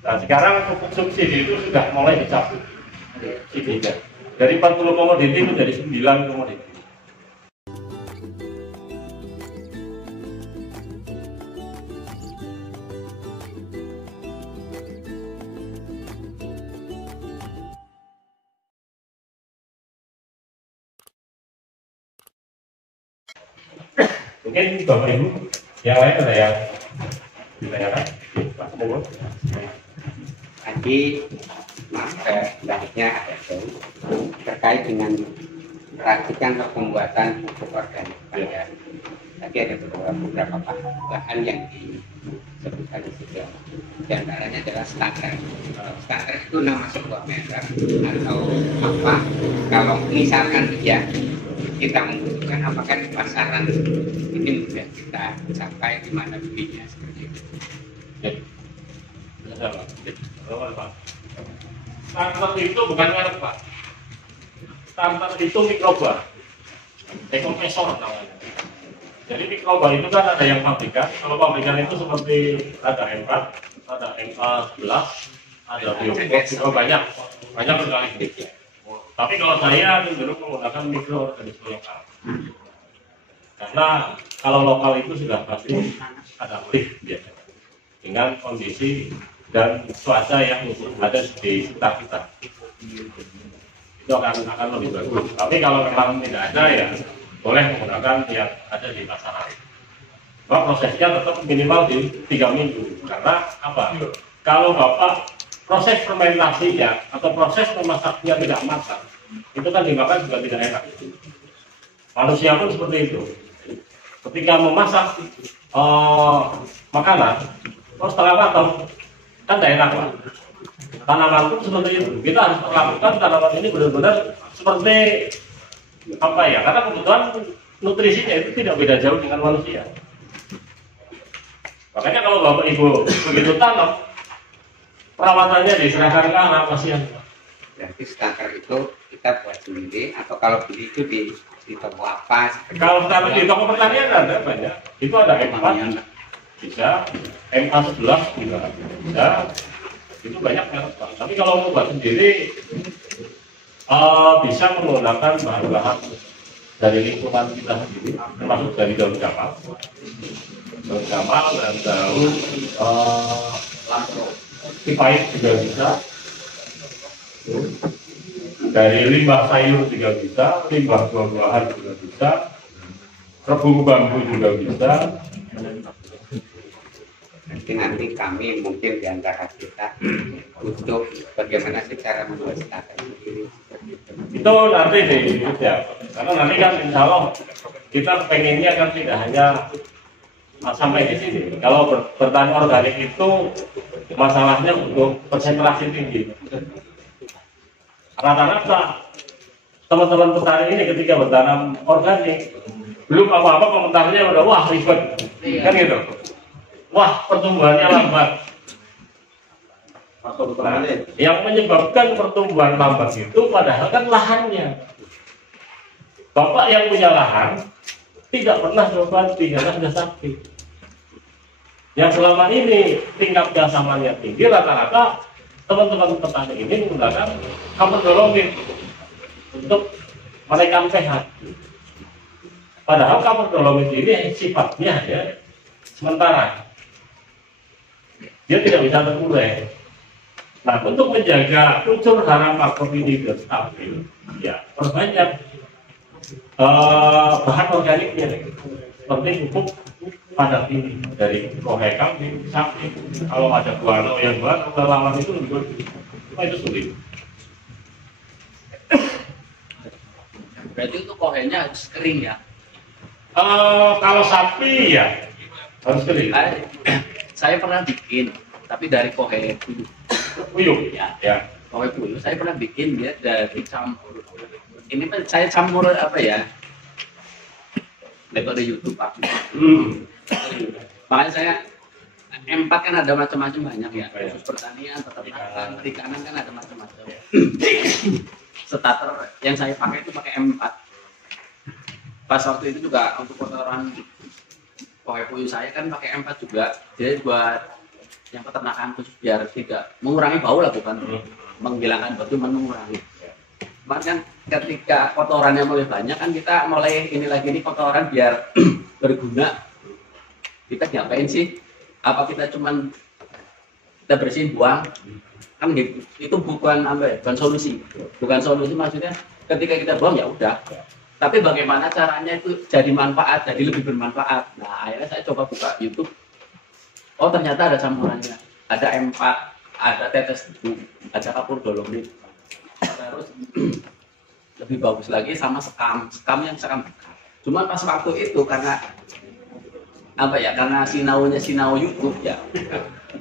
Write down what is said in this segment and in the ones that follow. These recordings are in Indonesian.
Nah sekarang pupuk subsidi itu sudah mulai dicabut subsidinya. Dari 40 komoditi menjadi 9 komoditi. Mungkin Bapak Ibu yang lain ada yang ditanyakan? Pak Monggo. Tadi selanjutnya ada terkait dengan racikan atau pembuatan pupuk organik. Ya. Tadi ada beberapa bahan yang disebutkan di situ. Di antaranya adalah starter. Starter itu nama sebuah merek atau apa? Kalau misalkan ya kita membutuhkan, apakah di pasaran ini mudah kita capai, di mana belinya seperti itu? Ya. Starter itu bukan merek Pak. Starter itu mikroba, dekompresor namanya. Jadi mikroba itu kan ada yang pabrikan. Kalau pabrikan itu seperti ada M4, ada MA11, ada Biobox, juga banyak sekali. Tapi kalau saya cenderung menggunakan mikroorganisme lokal. Karena kalau lokal itu sudah pasti ada lift biasanya dengan kondisi dan cuaca yang ada di sekitar kita. Itu akan lebih bagus. Tapi kalau memang tidak ada ya boleh menggunakan yang ada di pasaran. Bahwa prosesnya tetap minimal di 3 minggu. Karena apa? Kalau Bapak proses fermentasinya atau proses memasaknya tidak matang, itu kan dimakan juga tidak enak. Manusia pun seperti itu. Ketika memasak makanan, kalau setengah matang, kan tidak enak Pak. Tanaman pun seperti itu. Kita harus melakukan tanaman ini benar-benar seperti apa ya? Karena kebutuhan nutrisinya itu tidak beda jauh dengan manusia. Makanya kalau Bapak Ibu begitu tanam, perawatannya diserahkan ke anak kasihan. Berarti starter itu kita buat sendiri, atau kalau beli itu di toko apa? Kalau starter di toko pertanian ada banyak. Itu ada M4, bisa MA11 juga bisa. Itu banyak merek Pak. Tapi kalau mau buat sendiri bisa menggunakan bahan-bahan dari lingkungan kita sendiri, termasuk dari daun kapal dan daun pipait juga bisa. Dari limbah sayur juga bisa, limbah buah-buahan juga bisa, rebung bambu juga bisa. Nanti kami mungkin diantara kita untuk bagaimana sih cara membuat starter sendiri. Itu nanti ya, karena nanti kan insya Allah kita pengennya kan tidak hanya sampai di sini. Kalau bertani organik itu masalahnya untuk konsentrasi tinggi. Rata-rata teman-teman petani ini ketika bertanam organik belum apa-apa komentarnya udah wah ribet, kan gitu. Wah pertumbuhannya lambat. Nah, yang menyebabkan pertumbuhan lambat itu padahal kan lahannya. Bapak yang punya lahan tidak pernah coba karena sudah sakit. Yang selama ini tingkat keasamannya tinggi, rata-rata teman-teman petani ini menggunakan kapur-dolomit untuk menaikkan pH. Padahal kapur-dolomit ini sifatnya ya sementara. Dia tidak bisa terurai. Nah, untuk menjaga unsur hara faktor ini stabil, ya perbanyak bahan organiknya, seperti pupuk padat ini dari kohe kambing, sapi. Kalau ada guano yang buat lawan itu lebih bagus. Itu sulit. Berarti itu kohenya harus kering ya? Kalau sapi ya harus kering. Saya pernah bikin, tapi dari kohe puyuh. Puyuh ya. Kohe puyuh saya pernah bikin dia dari campur. Ini kan saya campur apa ya? Metode YouTube aku. Makanya saya M4 kan ada macam-macam banyak ya. Khusus pertanian, peternakan, perikanan kan ada macam-macam. Starter yang saya pakai itu pakai M4. Pas waktu itu juga untuk kotoran kohe puyuh saya kan pakai M4 juga. Jadi buat yang peternakan khusus biar tidak mengurangi bau lah, bukan menghilangkan bau, cuma mengurangi. Cuman kan ketika kotorannya mulai banyak kan kita mulai ini lagi nih kotoran biar berguna. Kita ngapain sih? Apa kita cuman kita bersihin buang? Kan gitu. Itu bukan apa ya? Bukan solusi. Bukan solusi maksudnya ketika kita buang ya udah. Tapi bagaimana caranya itu jadi manfaat, jadi lebih bermanfaat. Nah, akhirnya saya coba buka YouTube. Oh, ternyata ada campurannya. Ada M4, ada tetes debu, ada kapur dolomit. Terus lebih bagus lagi sama sekam yang sekam bekar. Cuma pas waktu itu karena apa ya? Karena sinau YouTube ya.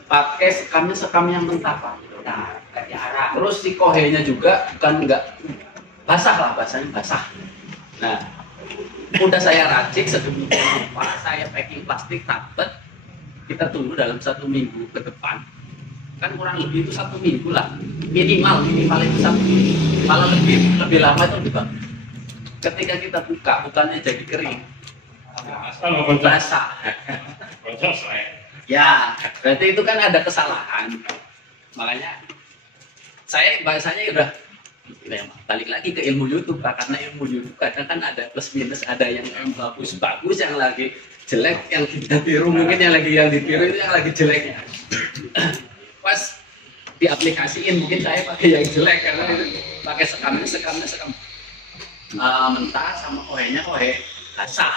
Pakai sekam yang mentah, Pak. Nah, terus si kohenya juga kan enggak basah lah, bahasanya basah. Nah, udah saya racik sedemikian rupa, saya packing plastik rapet, kita tunggu dalam 1 minggu ke depan. Kan kurang lebih itu 1 minggu lah, minimal itu 1 minggu. Kalau lebih lama itu lebih bagus. Ketika kita buka, bukannya jadi kering, basah. Ya, berarti itu kan ada kesalahan. Makanya saya bahasanya udah balik lagi ke ilmu YouTube, Pak. Karena ilmu YouTube kadang kan ada plus minus, ada yang bagus, yang lagi jelek, yang kita tiru mungkin yang ditiru itu yang lagi jeleknya. Pas diaplikasiin mungkin saya pakai yang jelek karena itu pakai sekam mentah sama kohenya basah.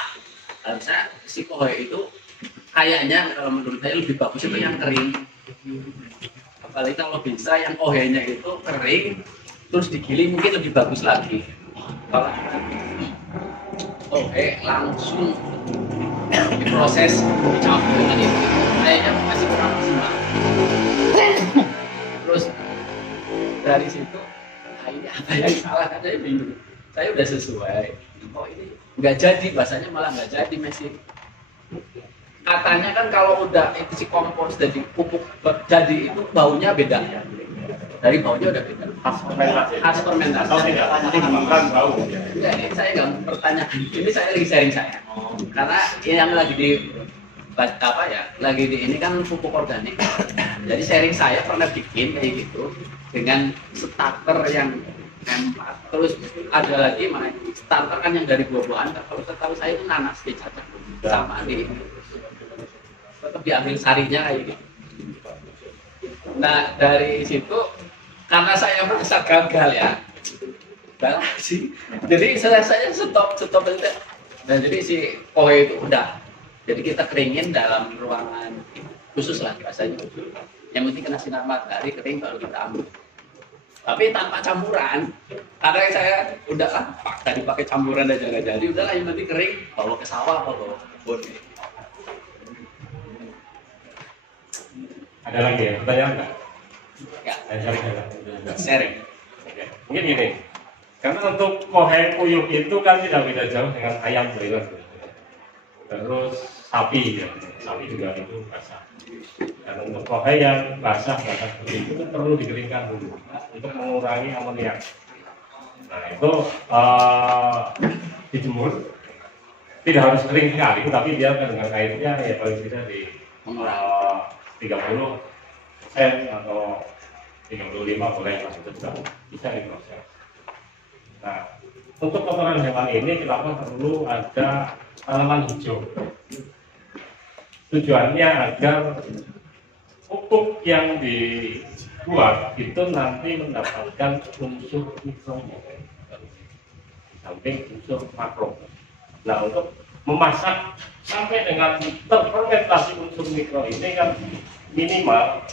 Harusnya si kohe itu kayaknya kalau menurut saya lebih bagus itu yang kering. Apalagi kalau bisa yang kohenya itu kering terus digiling mungkin lebih bagus lagi. Kalau langsung diproses dicampur dengan itu kayaknya masih kurang maksimal. Terus dari situ ini apa yang salah, kan saya bingung. Saya udah sesuai, oh ini nggak jadi, bahasanya malah nggak jadi mesin. Katanya kan kalau udah itu si kompos jadi pupuk jadi itu baunya beda. Dari baunya udah beda. Khas fermentasi. Atau tidak menimbulkan bau. Ya, ini saya nggak bertanya. Ini saya lagi sharing saya. Karena yang lagi di apa ya? Lagi di ini kan pupuk organik. Jadi sharing saya pernah bikin kayak gitu dengan starter yang M4. Terus ada lagi starter kan yang dari buah-buahan. Kalau setahu saya itu nanas dicacah sama di ini. Tetap diambil sarinya kayak gitu. Nah dari situ karena saya merasa gagal ya, sih. Jadi saya stop aja. Dan jadi si kohe itu udah. Jadi kita keringin dalam ruangan khusus lah rasanya. Yang penting kena sinar matahari kering baru kita ambil. Tapi tanpa campuran. Karena saya udah tadi pakai campuran aja nggak jadi. Udahlah yang penting kering, bawa ke sawah atau bawa ke kebun. Ada lagi ya pertanyaan nggak? Ya. Sharing. Oke. Mungkin gini, karena untuk kohe puyuh itu kan tidak beda jauh dengan ayam broiler. Terus sapi ya, sapi juga itu basah. Dan untuk kohe yang basah itu perlu dikeringkan dulu untuk mengurangi amoniak. Nah itu dijemur, tidak harus kering sekali, tapi dia dengan airnya ya paling tidak di 30% atau 35 boleh lah, itu juga bisa diproses. Nah, untuk kotoran hewan ini kita perlu ada tanaman hijau. Tujuannya agar pupuk yang dibuat itu nanti mendapatkan unsur mikronya, samping unsur makro. Nah, untuk memasak sampai dengan terfermentasi unsur mikro ini kan minimal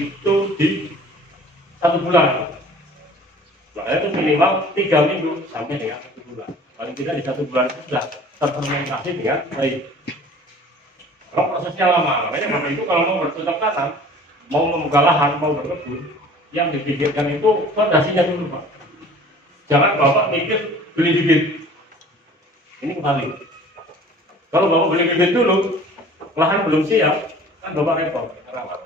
itu di 1 bulan. Makanya itu minimal 3 minggu sampai dengan 1 bulan. Paling tidak di 1 bulan itu sudah terfermentasi dengan baik. Kalau prosesnya lama, makanya Bapak Ibu kalau mau bercocok tanam, mau membuka lahan, mau berkebun, yang dipikirkan itu fondasinya dulu, Pak. Jangan Bapak mikir beli bibit. Ini kembali. Kalau Bapak beli bibit dulu, lahan belum siap, kan Bapak repot merawat.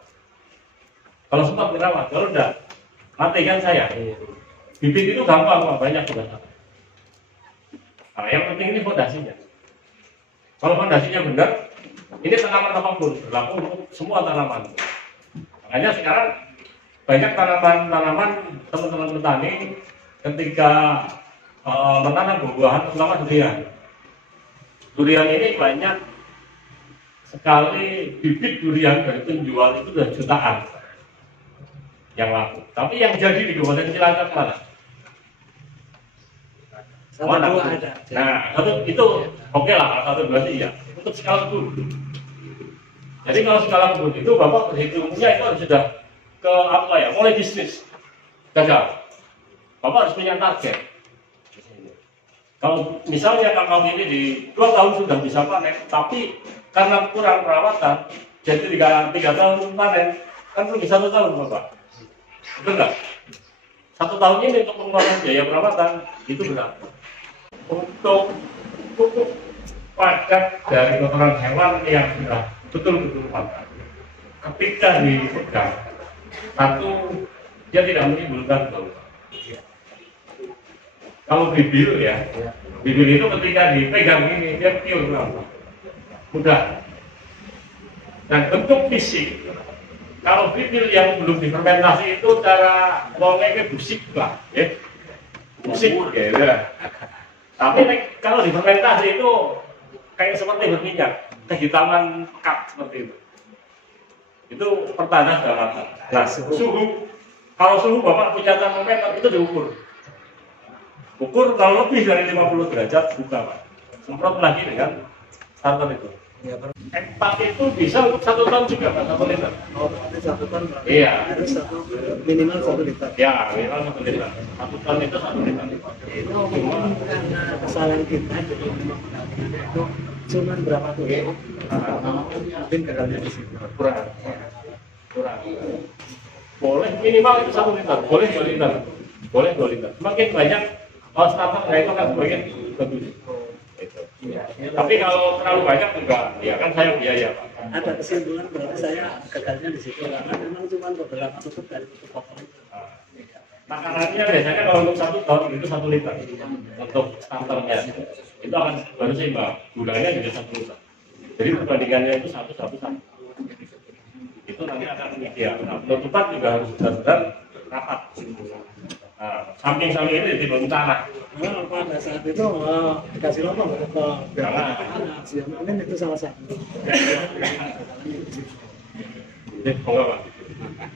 Kalau sempat merawat, kalau udah mati kan saya. Bibit itu gampang, Pak, banyak juga. Nah, yang penting ini fondasinya. Kalau fondasinya benar, ini tanaman apapun berlaku untuk semua tanaman. Makanya sekarang banyak tanaman-tanaman teman-teman petani ketika menanam buah-buahan, terutama durian. Durian ini banyak sekali bibit durian dari penjual itu sudah jutaan yang laku. Tapi yang jadi di Kabupaten Cilacap mana? Mana? Nah, itu oke lah, satu dua sih ya. Untuk skala kebun. Jadi kalau skala kebun itu Bapak berhitungnya itu harus sudah ke apa ya, mulai bisnis gagal. Bapak harus punya target. Kalau misalnya kakao ini di 2 tahun sudah bisa panen, tapi karena kurang perawatan, jadi 3 tahun panen, kan belum bisa 1 tahun Bapak. Betul nggak? 1 tahun ini untuk pengeluaran biaya perawatan itu berapa? Untuk pupuk padat dari kotoran hewan yang sudah betul-betul padat, ketika dipegang, satu, dia tidak menimbulkan bau. Kalau bibir ya, bibir itu ketika dipegang ini dia pure mudah. Dan bentuk fisik, kalau bibir yang belum difermentasi itu cara ngomongnya busik lah, ya. Busik, ya. Tapi kalau difermentasi itu kayak seperti berminyak, kehitaman pekat seperti itu. Itu pertanda sudah matang. Nah, suhu, kalau suhu Bapak punya termometer itu diukur. Ukur kalau lebih dari 50 derajat buka Pak. Semprot lagi dengan starter itu. Empat itu bisa untuk 1 ton juga Pak, 1 liter. Oh, berarti 1 ton. Iya. Minimal 1 liter. Ya, minimal 1 liter. 1 ton itu 1 liter. Itu mungkin karena kesalahan kita jadi itu cuma berapa tuh? Mungkin gagalnya di situ. Kurang. Boleh minimal itu 1 liter. Boleh 2 liter. Boleh 2 liter. Semakin banyak starter itu kan sebagian bagus. Tapi kalau terlalu banyak juga, ya kan saya biaya Pak. Ada kesimpulan berarti saya gagalnya di situ karena memang cuma beberapa tutup dari tutup pokoknya. Makanannya biasanya kalau untuk 1 ton itu 1 liter untuk starternya itu akan baru seimbang, gulanya jadi 1 liter. Jadi perbandingannya itu 1 itu nanti akan ideal. Nah, penutupan juga harus benar-benar rapat. Nah, samping-samping ini dibangun tanah. Nah, pada saat itu dikasih lubang ke mungkin itu salah satu.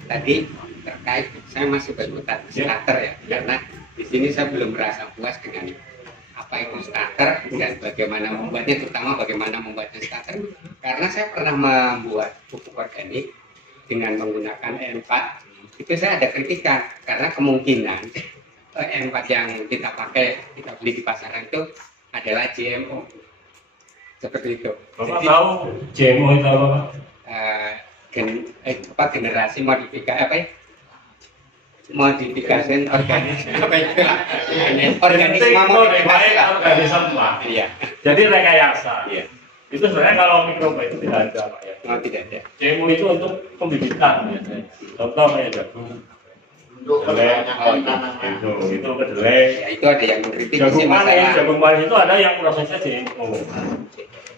Tadi terkait saya masih baru starter ya, karena di sini saya belum merasa puas dengan apa itu starter dan bagaimana membuatnya, terutama bagaimana membuatnya starter. Karena saya pernah membuat pupuk organik dengan menggunakan E4, itu saya ada kritikan karena kemungkinan E4 yang kita pakai, kita beli di pasaran itu adalah GMO seperti itu. Bapak tahu GMO itu apa? Generasi modifikasi modifikasi organisme organisme modifikasi lah. Iya. Jadi rekayasa. Iya. Itu sebenarnya kalau mikroba itu tidak ada Pak ya. Oh, tidak ada. GMO itu untuk pembibitan biasanya. Contoh kayak jagung. Kedelai, itu kedelai. Ya, itu ada yang mengkritik jagung manis itu ada yang prosesnya GMO.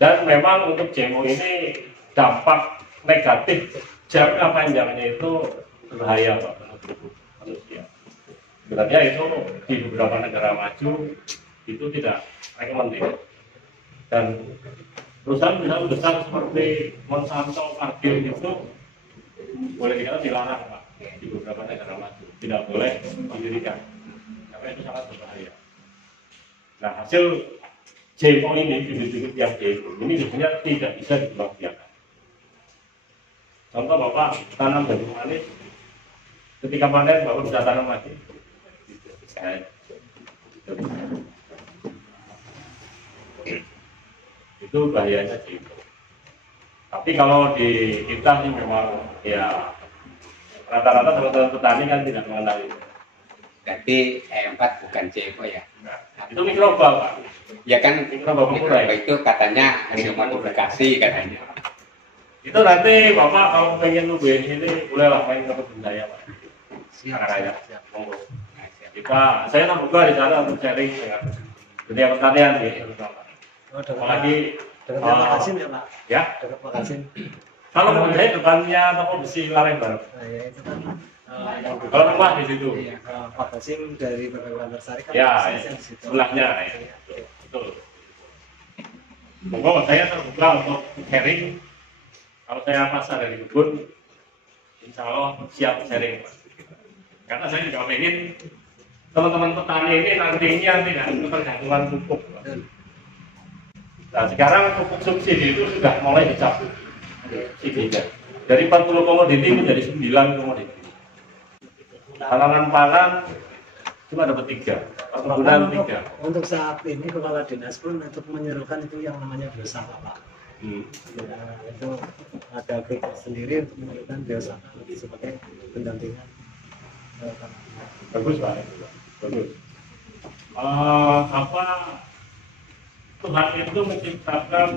Dan memang untuk GMO ini dampak negatif jangka panjangnya itu berbahaya Pak untuk manusia. Sebenarnya itu di beberapa negara maju itu tidak rekomendasi. Dan perusahaan besar seperti Monsanto, Cargill itu boleh dikatakan dilarang Pak di beberapa negara maju, tidak boleh didirikan karena itu sangat berbahaya. Nah, hasil GMO ini, bibit-bibit yang GMO ini sebenarnya tidak bisa dikembangbiakan. Contoh Bapak tanam jagung manis, ketika panen Bapak bisa tanam lagi. Itu bahayanya gitu. Tapi kalau di kita sih memang ya rata-rata teman-teman petani kan tidak mengenal itu. Berarti E4 bukan GMO ya? Nah, itu mikroba Pak. Ya kan mikroba itu katanya hasil modifikasi katanya. Itu nanti Bapak kalau pengen nubuhin ini bolehlah main ke kebun saya Pak. Siap. Monggo. Saya terbuka di sana untuk sharing dengan dunia pertanian gitu. Apalagi dekat Makassar ya Pak? Ya? Dekat Makassar. Kalau mau saya depannya toko besi Palembang. Nah, ya itu kan yang Kalau rumah di situ. Iya, Pak Basim dari PPW Antarsari kan Ya, posisinya di situ. sebelahnya. Ya. Betul. Monggo saya terbuka untuk sharing. Kalau saya pasar dari kebun, insya Allah siap sharing. Karena saya juga ingin teman-teman petani ini nantinya tidak ketergantungan pupuk. Nah sekarang pupuk subsidi itu sudah mulai dicabut. Subsidinya. Dari 40 komoditi menjadi 9 komoditi. Tanaman pangan cuma dapat 3, perkebunan 3. Untuk saat ini kepala dinas pun untuk menyerukan itu yang namanya biosaka Pak. Ya, itu ada grup sendiri untuk menyerukan biosaka sebagai pendampingan. Bagus Pak, bagus. Tuhan itu menciptakan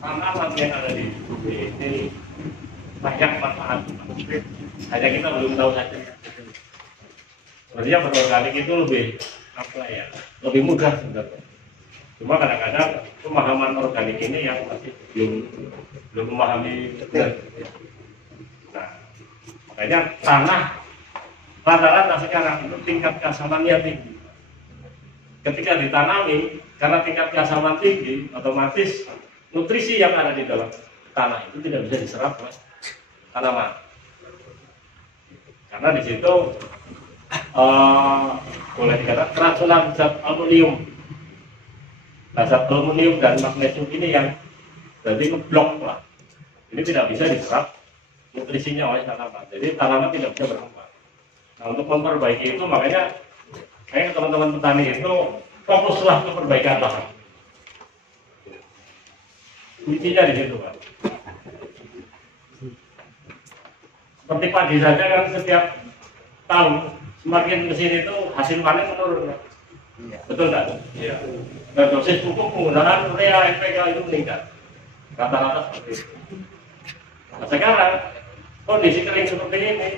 tanaman yang ada di bumi ini banyak manfaat. Hanya kita belum tahu saja. Sebenarnya berorganik itu lebih lebih mudah sebenarnya. Cuma kadang-kadang pemahaman organik ini yang masih belum memahami benar. Nah, makanya tanah rata-rata sekarang itu tingkat keasamannya tinggi. Ketika ditanami, karena tingkat keasaman tinggi, otomatis nutrisi yang ada di dalam tanah itu tidak bisa diserap oleh tanaman. Karena di situ boleh dikatakan keracunan zat aluminium. Nah, zat aluminium dan magnesium ini yang jadi ngeblok lah. Ini tidak bisa diserap nutrisinya oleh tanaman. Jadi tanaman tidak bisa berkembang. Nah, untuk memperbaiki itu makanya teman-teman petani itu fokuslah ke perbaikan lahan. Intinya di situ Pak. Seperti padi saja kan setiap tahun semakin kesini itu hasil panen menurun. Iya. Betul tak? Iya. Dan dosis pupuk penggunaan urea NPK itu meningkat. Rata-rata seperti itu. Nah, sekarang kondisi kering seperti ini,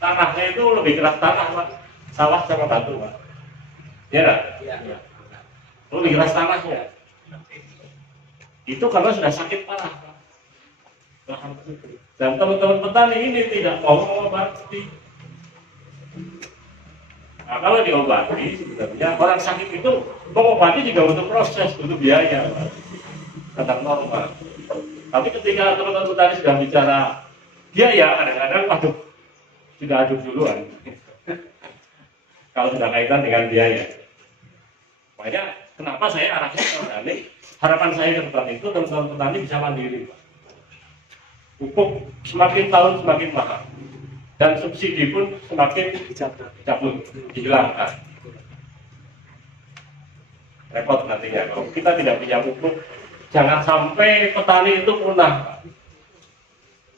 tanahnya itu lebih keras tanah Pak. Sawah sama batu Pak. Iya tak? Iya. Lebih keras tanahnya. Itu karena sudah sakit parah Pak. Dan teman-teman petani ini tidak mau mengobati. Nah, kalau diobati sebenarnya orang sakit itu mengobati juga butuh proses, butuh biaya, tentang normal. Tapi ketika teman-teman petani sudah bicara biaya, kadang-kadang waduh sudah aduk duluan. Kalau sudah kaitan dengan biaya. Makanya kenapa saya arahnya ke organik? Harapan saya ke depan itu teman-teman petani bisa mandiri. Pupuk semakin tahun semakin mahal dan subsidi pun semakin dicabut, dihilangkan. Repot nantinya kalau kita tidak punya pupuk. Jangan sampai petani itu punah.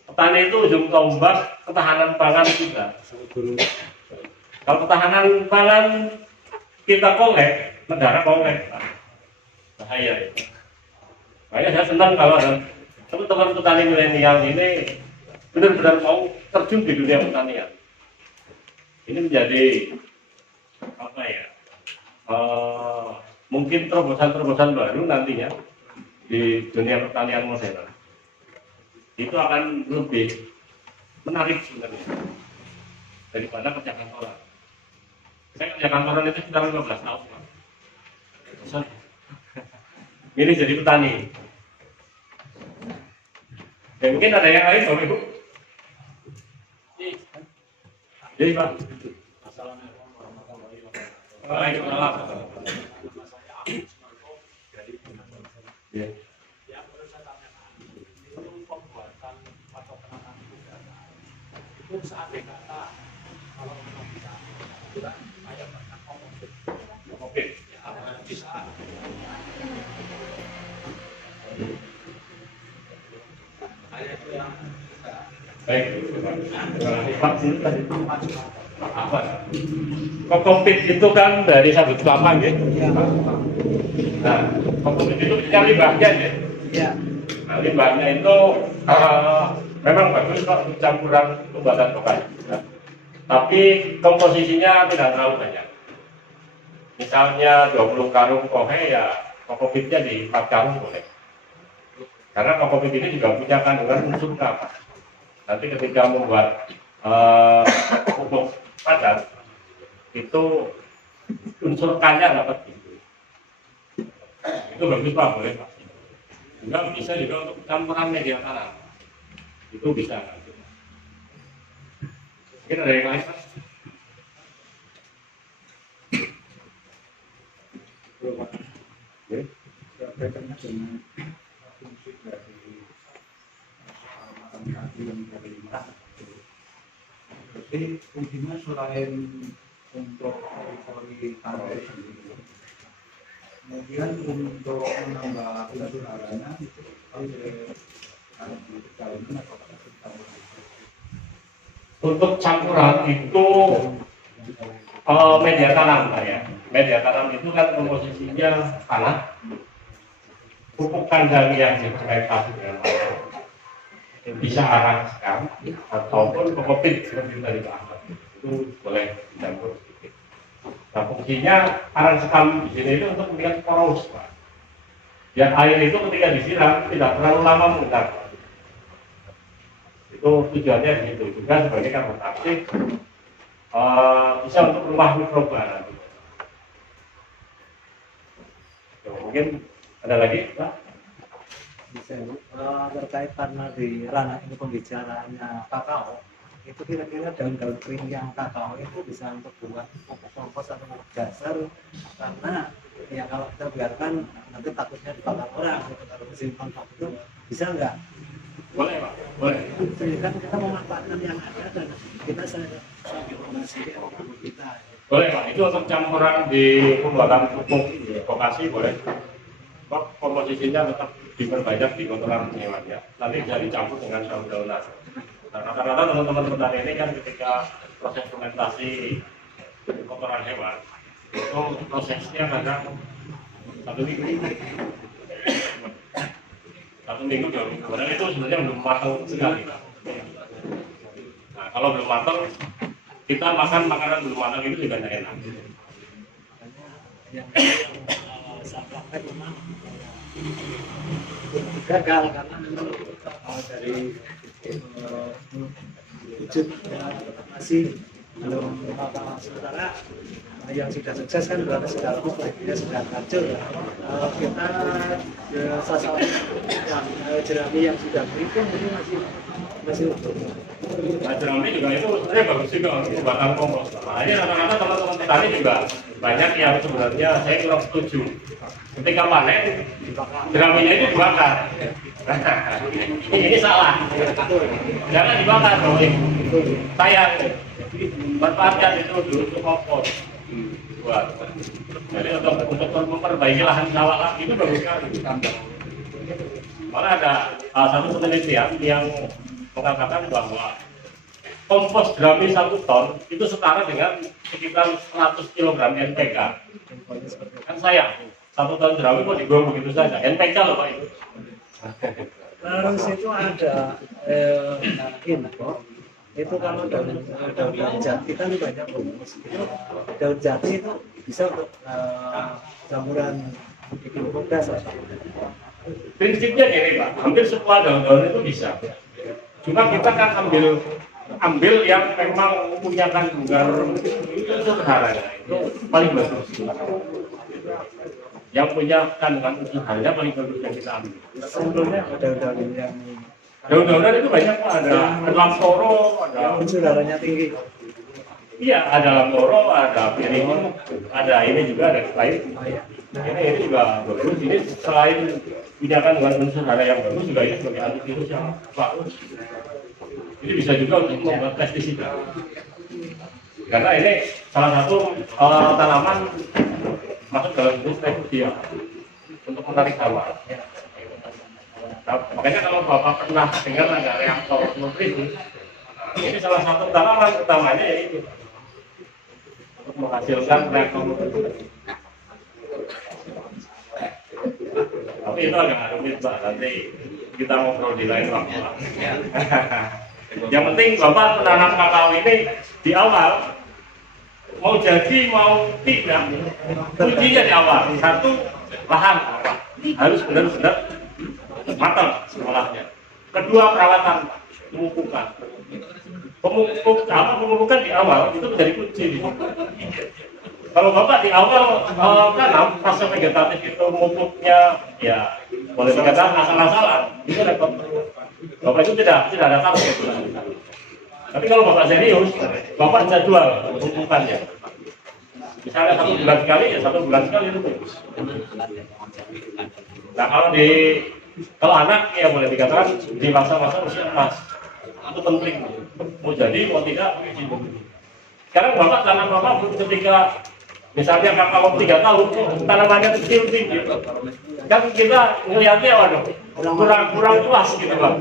Petani itu ujung tombak ketahanan pangan kita. Kalau ketahanan pangan kita kolek, negara kolek, bahaya. Makanya saya senang kalau ada teman-teman petani milenial ini benar-benar mau terjun di dunia pertanian. Ini menjadi apa ya? Mungkin terobosan-terobosan baru nantinya di dunia pertanian modern. Itu akan lebih menarik sebenarnya daripada kerja kantoran. Saya kerja kantoran itu sekitar 15 tahun. Ini jadi petani. Ya, mungkin ada yang lain, Bapak Ibu. Jadi Pak. Assalamualaikum warahmatullahi wabarakatuh. Waalaikumsalam. Ya. Yang perlu saya tanyakan, itu pembuatan atau penanganan udara itu saat kata kalau memang bisa kurang kayak banyak komodit. Oke. Ya, bisa. Kayak itu yang Baik. Pak, sini tadi apa? Kokopit itu kan dari sabut kelapa, ya? Nah, kokopit itu yang limbahnya, ya? Iya. Nah, limbahnya itu memang bagus kok campuran pembuatan kopi. Tapi komposisinya tidak terlalu banyak. Misalnya 20 karung kohe ya kokopitnya di 4 karung boleh. Karena kokopit ini juga punya kandungan unsur K. Nanti ketika membuat pupuk padat itu unsur K-nya dapat itu bagus Pak, boleh Pak. Juga bisa juga untuk campuran media tanam itu bisa. Mungkin ada yang lain Pak? Berkaitannya dengan fungsi dari kaki yang kelima. Jadi fungsinya selain untuk pori tangkai sendiri, kemudian untuk menambah udaranya itu untuk campuran itu media tanam Pak ya. Media tanam itu kan komposisinya tanah, pupuk kandang yang disertai dengan tanah, bisa arang sekam ataupun kokopit seperti tadi Pak Ahmad, itu boleh dicampur sedikit. Nah fungsinya arang sekam di sini itu untuk meningkat poros Pak. Yang air itu ketika disiram tidak terlalu lama mengendap. Itu tujuannya di situ juga sebagai karbon aktif, bisa untuk rumah mikroba nanti. Mungkin ada lagi Pak? Bisa terkait karena di ranah ini pembicaraannya kakao, itu kira-kira daun-daun kering yang kakao itu bisa untuk buat pupuk kompos atau pupuk dasar, karena ya kalau kita biarkan nanti takutnya dibakar orang gitu. Kalau musim kontak itu bisa nggak? Boleh Pak, boleh. Jadi kan kita memanfaatkan yang ada dan kita sambil donasi kita. Boleh Pak, itu untuk campuran di pembuatan pupuk vokasi boleh. Pak, komposisinya tetap diperbanyak di kotoran hewannya. Nanti bisa dicampur dengan daun-daunan. Nah, rata-rata teman-teman petani ini kan ketika proses fermentasi kotoran hewan, itu prosesnya kadang 1 minggu. 1 minggu, 2 minggu. Padahal itu sebenarnya belum matang sekali. Nah, kalau belum matang, kita makan makanan belum matang itu juga tidak enak. Yang saya pakai memang gagal karena memang dari wujud masih belum apa sementara yang sudah sukses kan berarti sudah lama proyeknya sudah hancur. Kita sasaran jerami yang sudah berhitung ini masih utuh. Nah, jerami juga itu sebenarnya bagus juga untuk pembuatan kompos. Makanya rata-rata teman-teman petani juga banyak yang sebenarnya saya kurang setuju. Ketika panen, jeraminya itu dibakar. Ini salah. Jangan dibakar, bro. Sayang. Manfaatkan itu dulu untuk kompos. Jadi untuk memperbaiki lahan sawah lagi itu bagus sekali. Malah ada satu penelitian yang mengatakan bahwa kompos jerami 1 ton itu setara dengan sekitar 100 kg NPK. Kan sayang, 1 ton jerami kok dibuang begitu saja. NPK loh Pak itu. Terus itu ada info. Itu kalau daun jati kan banyak rumus. Itu daun jati itu bisa untuk campuran bikin pupuk dasar. Prinsipnya gini Pak, hampir semua daun-daun itu bisa. Cuma kita kan ambil yang memang punya kandungan itu sederhana, itu paling bagus. Yang punya kandungan unsur hara paling bagus yang kita ambil. Sebelumnya ada daun-daun yang Daun-daunan itu banyak Pak, ada lamtoro, ada unsur haranya tinggi. iya, ada lamtoro, ada piring, ada ini juga ada lain. Ini juga bagus. Ini selain punya kandungan unsur hara yang bagus juga ini sebagai antivirus yang bagus. Ini bisa juga untuk membuat pestisida. Karena ini salah satu tanaman masuk dalam jenis refugia untuk menarik hawa. Nah, makanya kalau Bapak pernah dengar ada reaktor nutrisi, ini salah satu tanaman utamanya yaitu untuk menghasilkan reaktor nutrisi. Tapi itu agak rumit Pak, nanti kita ngobrol di lain waktu. Yang penting Bapak menanam kakao ini di awal mau jadi mau tidak, kuncinya di awal. Satu, lahan harus benar-benar matang sekolahnya. Kedua, perawatan pemupukan. Pemupukan di awal itu menjadi kunci. Kalau Bapak di awal tanam fase vegetatif itu memupuknya ya boleh dikatakan asal-asalan, itu repot. Bapak itu tidak ada target. Tapi kalau Bapak serius, Bapak jadwal pemupukannya. Misalnya 1 bulan sekali, ya 1 bulan sekali itu. Nah kalau anak ya boleh dikatakan di masa-masa usia emas itu penting. Mau jadi mau tidak. Sekarang Bapak tanam Bapak ketika misalnya kakao 3 tahun tanamannya kecil tinggi, kan kita ngelihatnya waduh kurang puas gitu Pak.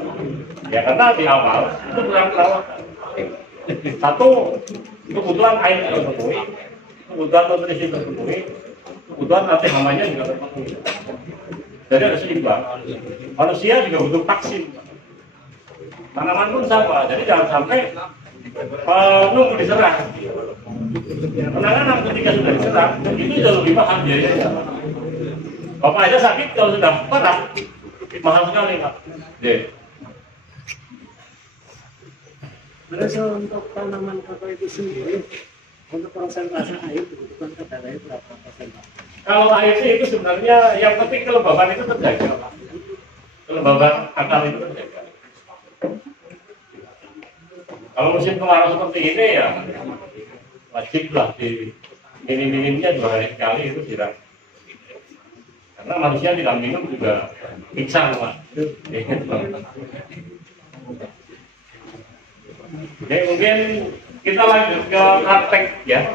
Ya karena di awal itu kurang perawatan. Satu, kebutuhan air terpenuhi, kebutuhan nutrisi terpenuhi, kebutuhan anti hamanya juga terpenuhi. Jadi ada seimbang. Manusia juga butuh vaksin. Tanaman pun sama. Jadi jangan sampai nunggu diserang. Penanganan ketika sudah diserang itu jauh lebih mahal biayanya. Bapak aja sakit kalau sudah parah, mahal sekali Pak. Terus untuk tanaman kakao itu sendiri, untuk persentase air dibutuhkan ke dalam berapa persen Pak? Kalau air itu sebenarnya yang penting kelembaban itu terjaga Pak. Kelembaban akar itu terjaga. Kalau musim kemarau seperti ini ya wajiblah di minim-minimnya 2 hari sekali itu siram. Karena manusia tidak minum juga pingsan Pak. Oke, mungkin kita lanjut ke praktek ya.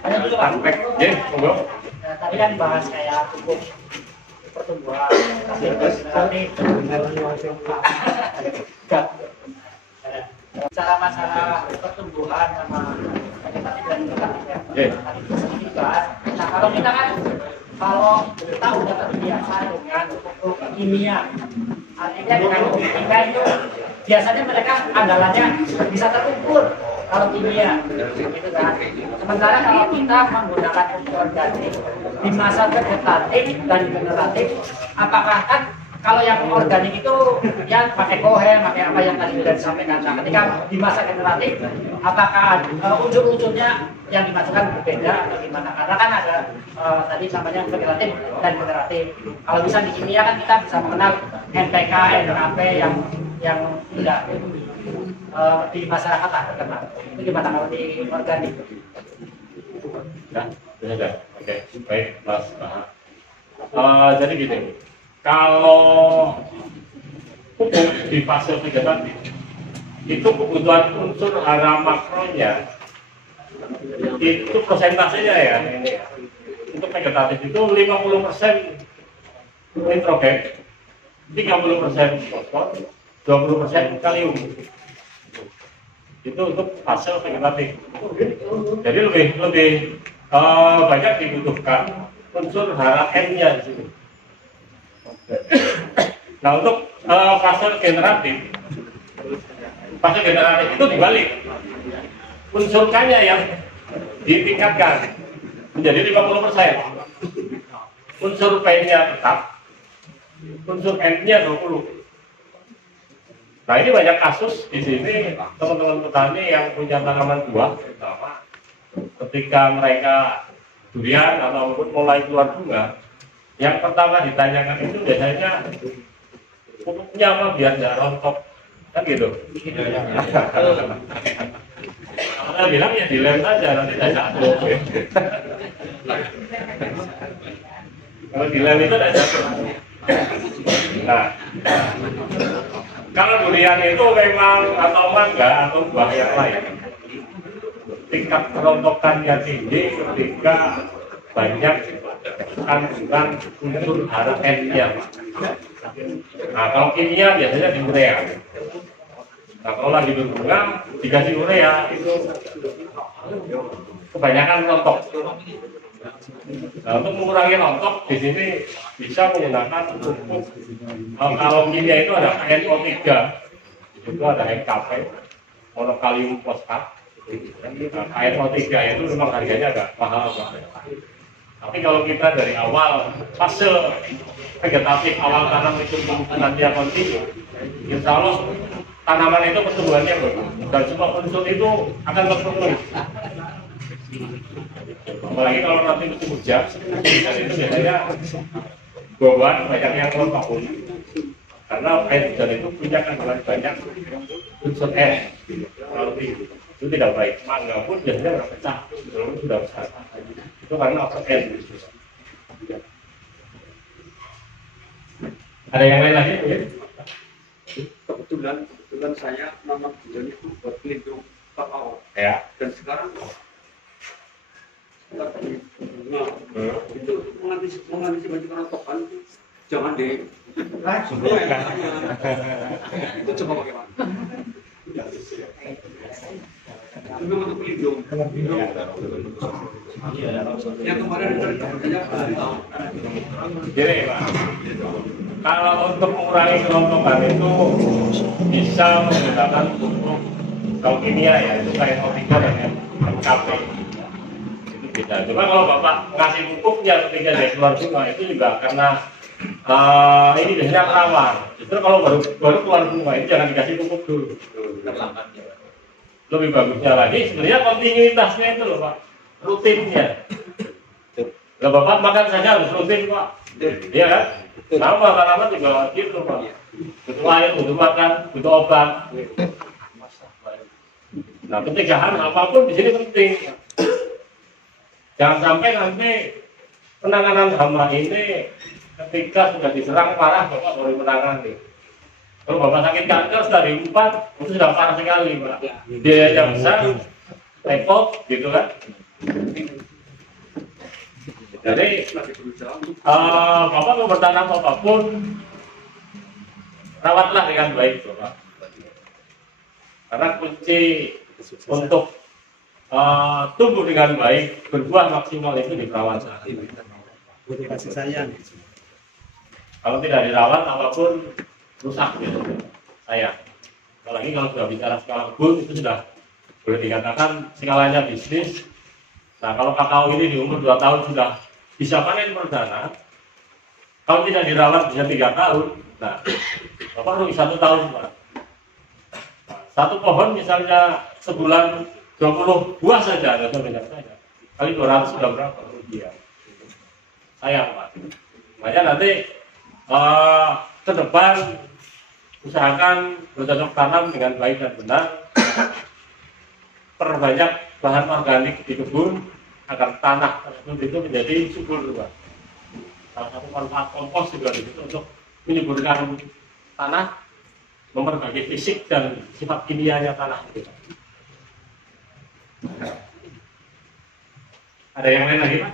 Praktek, ya, monggo. Tadi kan bahas kayak pupuk pertumbuhan, nanti masalah pertumbuhan sama vegetatif dan vegetatif dibahas. Nah kalau kita udah terbiasa dengan pupuk kimia, artinya dengan pupuk kimia itu biasanya mereka andalannya bisa terukur kalau kimia, gitu kan. Sementara kalau kita menggunakan pupuk organik di masa vegetatif dan generatif, apakah kan kalau yang organik itu ya pakai kohe, pakai apa yang tadi sudah disampaikan. Nah, ketika di masa generatif, apakah unsur-unsurnya yang dimasukkan berbeda atau gimana? Karena kan ada tadi namanya vegetatif dan generatif. Kalau bisa di kimia kan kita bisa mengenal NPK, NPK yang tidak di masyarakat tak terkenal. Itu gimana kalau di organik? Ya, sudah. Oke, baik Mas. Jadi gini. Kalau pupuk di fase vegetatif itu kebutuhan unsur hara makronya itu persentasenya ya ini untuk vegetatif itu 50% nitrogen, 30% fosfor, 20% kalium. Itu untuk fase vegetatif. Jadi lebih banyak dibutuhkan unsur hara N-nya di sini. Nah untuk fase generatif itu dibalik, unsur K-nya yang ditingkatkan menjadi 50%, unsur P-nya tetap, unsur N-nya 20. Nah ini banyak kasus di sini teman-teman petani yang punya tanaman buah, terutama ketika mereka durian ataupun mulai keluar bunga. Yang pertama ditanyakan itu biasanya pupuknya apa biar tidak rontok, kan gitu. Kalau bilang ya dilem saja nanti tidak jatuh. Kalau dilem itu tidak jatuh. Nah, kalau durian itu memang atau mangga atau buah yang lain, tingkat kerontokannya tinggi ketika banyak kandungan unsur hara N-nya. Nah kalau kimia biasanya di urea. Nah kalau lagi berbunga dikasih urea itu kebanyakan rontok. Nah untuk mengurangi rontok di sini bisa menggunakan pupuk. Kalau kimia itu ada NO3, itu ada MKP, monokalium fosfat. Nah, NO3 itu memang harganya agak mahal. Tapi kalau kita dari awal fase vegetatif awal tanam itu nanti kontinu, insya Allah tanaman itu pertumbuhannya bagus dan semua unsur itu akan terpenuhi. Apalagi kalau nanti musim hujan, dan itu biasanya buah-buahan banyak yang kelompok karena air hujan itu punya kandungan banyak unsur es terlalu tinggi, itu tidak baik. Mangga pun biasanya sudah pecah, belum sudah besar, itu karena over es. Ada yang lain lagi? Ya? Kebetulan saya nanam hujan itu buat pelindung kakao. Ya. Dan sekarang itu mengantisipasi kerontokan itu jangan deh. Itu coba bagaimana? Memang untuk pelindung. Yang kemarin jadi Pak, kalau untuk mengurangi kerontokan itu bisa menggunakan pupuk kalau kimia ya, itu kayak O3 dan MKP itu bisa. Cuma kalau Bapak ngasih pupuknya ketika dia keluar bunga itu juga karena ini biasanya rawan. Justru kalau baru keluar bunga itu jangan dikasih pupuk dulu. Lebih bagusnya lagi sebenarnya kontinuitasnya itu loh Pak, rutinnya. Lah Bapak makan saja harus rutin Pak. Iya kan? Sama tanaman juga gitu Pak. Butuh air, butuh makan, butuh obat. Nah pencegahan apapun di sini penting. Jangan sampai nanti penanganan hama ini ketika sudah diserang parah Bapak baru menangani. Kalau Bapak sakit kanker stadium 4 itu sudah parah sekali Pak. Biayanya besar, repot gitu kan. Jadi Bapak mau bertanam apapun rawatlah dengan baik Bapak. Karena kunci untuk tumbuh dengan baik, berbuah maksimal itu di perawatan. Butuh kasih sayang. Kalau tidak dirawat apapun rusak gitu. Sayang. Apalagi kalau sudah bicara skala kebun itu sudah boleh dikatakan skalanya bisnis. Nah kalau kakao ini di umur 2 tahun sudah bisa panen perdana, kalau tidak dirawat bisa 3 tahun. Nah, Bapak rugi 1 tahun Pak. Nah, satu pohon misalnya sebulan 20 buah saja, ada banyak saja. Kali 200 sudah berapa rugi ya? Sayang Pak. Makanya nanti ke depan usahakan bercocok tanam dengan baik dan benar. Perbanyak bahan organik di kebun agar tanah tersebut itu menjadi subur Pak. Salah satu manfaat kompos juga di situ untuk menyuburkan tanah, memperbaiki fisik dan sifat kimianya tanah itu. Ada yang lain lagi Pak?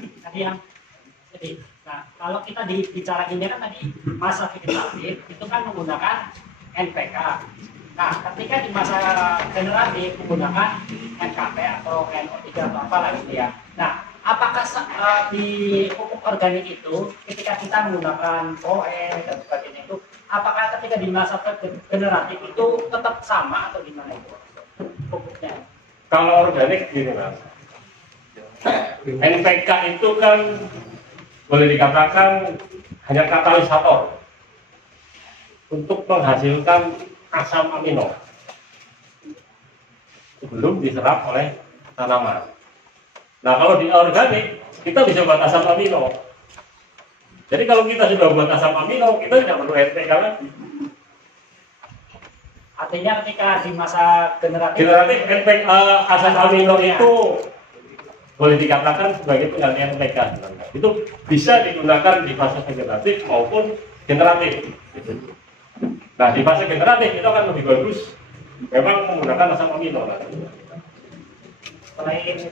Tadi yang jadi, nah kalau kita bicara ini kan tadi masa vegetatif itu kan menggunakan NPK. Nah, ketika di masa generatif menggunakan NKP atau NO3 atau apa lah gitu ya. Nah, apakah di pupuk organik itu ketika kita menggunakan OE dan sebagainya itu, apakah ketika di masa generatif itu tetap sama atau gimana itu pupuknya? Kalau organik gini Mas, NPK itu kan boleh dikatakan hanya katalisator untuk menghasilkan asam amino sebelum diserap oleh tanaman. Nah kalau di organik kita bisa buat asam amino. Jadi kalau kita sudah buat asam amino kita tidak perlu NPK lagi. Artinya ketika di masa generatif NPK asam amino itu boleh dikatakan sebagai pengganti NPK. Itu bisa digunakan di fase vegetatif maupun generatif. Nah di fase generatif itu akan lebih bagus memang menggunakan asam amino. Selain itu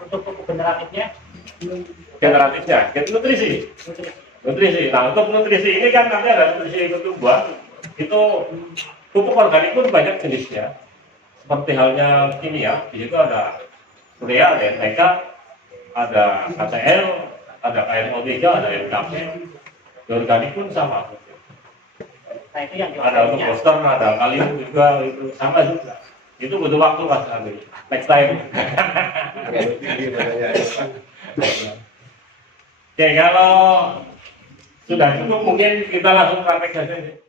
untuk pupuk generatifnya nutrisi. Nah untuk nutrisi ini kan nanti ada nutrisi pertumbuhan. Itu pupuk organik pun banyak jenisnya. Seperti halnya kimia, di situ ada urea, ada NPK, ada KCl, ada KNO3, ada MKP. Di organik pun sama. Nah itu yang Ada untuk booster, ada kalium juga itu sama juga. Itu butuh waktu Mas Andi. Next time. Oke, kalau sudah cukup mungkin kita langsung praktek saja.